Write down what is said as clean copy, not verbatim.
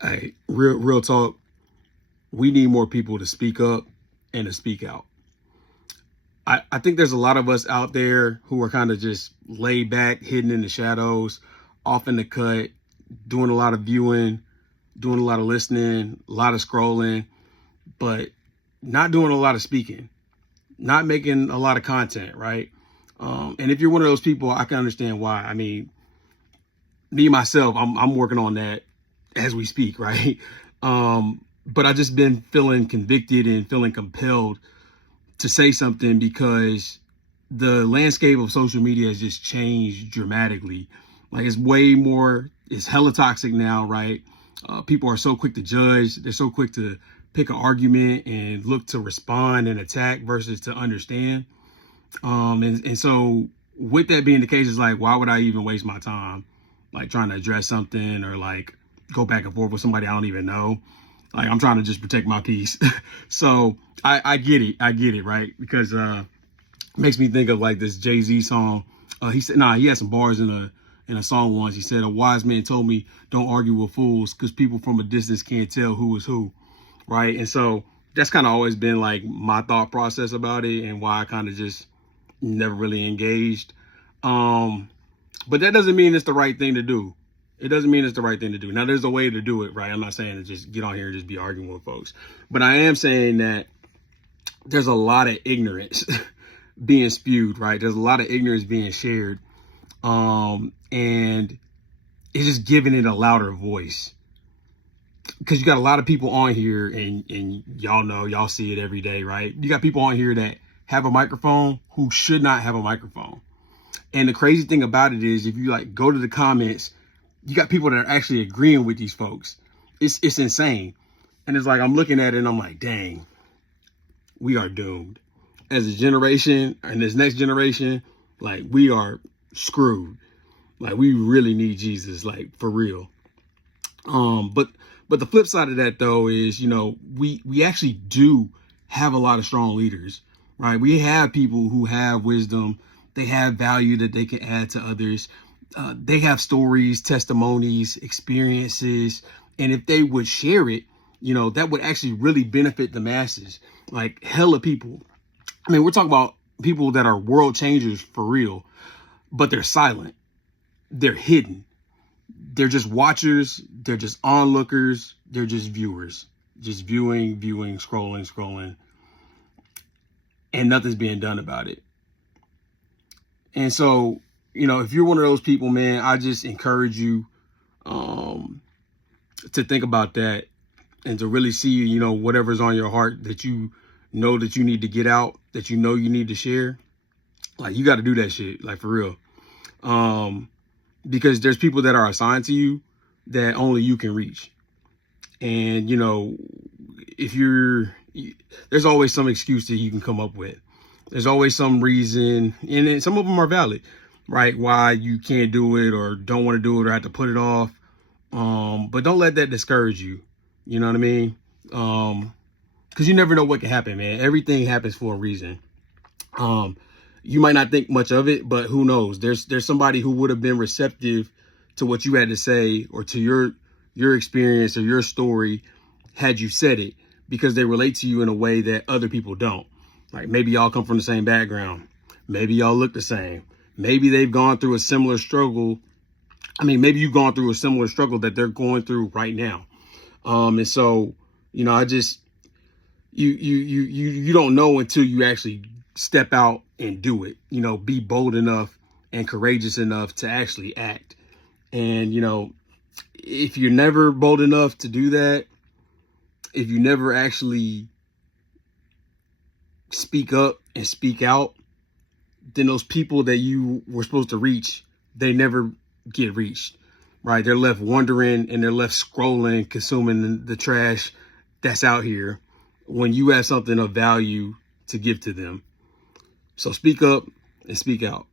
Hey, real talk. We need more people to speak up and to speak out. I think there's a lot of us out there who are kind of just laid back, hidden in the shadows, off in the cut, doing a lot of viewing, doing a lot of listening, a lot of scrolling, but not doing a lot of speaking, not making a lot of content, right? And if you're one of those people, I can understand why. I mean, me myself, I'm working on that as we speak, right? But I just been feeling convicted and feeling compelled to say something because the landscape of social media has just changed dramatically. Like it's hella toxic now, right? People are so quick to judge. They're so quick to pick an argument and look to respond and attack versus to understand. And so with that being the case, it's like, why would I even waste my time like trying to address something or like go back and forth with somebody I don't even know? Like, I'm trying to just protect my peace. So I get it, right? Because it makes me think of like this Jay-Z song. He said, he had some bars in a song once. He said, a wise man told me, don't argue with fools because people from a distance can't tell who is who, right? And so that's kind of always been like my thought process about it and why I kind of just never really engaged. But that doesn't mean it's the right thing to do. It doesn't mean it's the right thing to do. Now, there's a way to do it, right? I'm not saying to just get on here and just be arguing with folks. But I am saying that there's a lot of ignorance being spewed, right? There's a lot of ignorance being shared. And it's just giving it a louder voice. Because you got a lot of people on here, and y'all know, y'all see it every day, right? You got people on here that have a microphone who should not have a microphone. And the crazy thing about it is, if you like go to the comments, you got people that are actually agreeing with these folks. It's insane. And it's like, I'm looking at it and I'm like, dang, we are doomed. As a generation and this next generation, like we are screwed. Like we really need Jesus, like for real. But the flip side of that though is, we actually do have a lot of strong leaders, right? We have people who have wisdom. They have value that they can add to others. They have stories, testimonies, experiences. And if they would share it, that would actually really benefit the masses. Like hella people. I mean, we're talking about people that are world changers for real, but they're silent. They're hidden. They're just watchers. They're just onlookers. They're just viewers, just viewing, scrolling, and nothing's being done about it. And so, if you're one of those people, man, I just encourage you to think about that and to really see, whatever's on your heart that you know that you need to get out, that you need to share. Like, you got to do that shit, like for real. Because there's people that are assigned to you that only you can reach. And, there's always some excuse that you can come up with. There's always some reason, and some of them are valid, right? Why you can't do it or don't want to do it or have to put it off. But don't let that discourage you. You know what I mean? Because you never know what can happen, man. Everything happens for a reason. You might not think much of it, but who knows? There's somebody who would have been receptive to what you had to say or to your experience or your story had you said it, because they relate to you in a way that other people don't. Like maybe y'all come from the same background. Maybe y'all look the same. Maybe they've gone through a similar struggle. I mean, maybe you've gone through a similar struggle that they're going through right now. And so, I just, you don't know until you actually step out and do it, be bold enough and courageous enough to actually act. And, if you're never bold enough to do that, if you never actually speak up and speak out, then those people that you were supposed to reach, they never get reached, right? They're left wondering and they're left scrolling, consuming the trash that's out here when you have something of value to give to them. So speak up and speak out.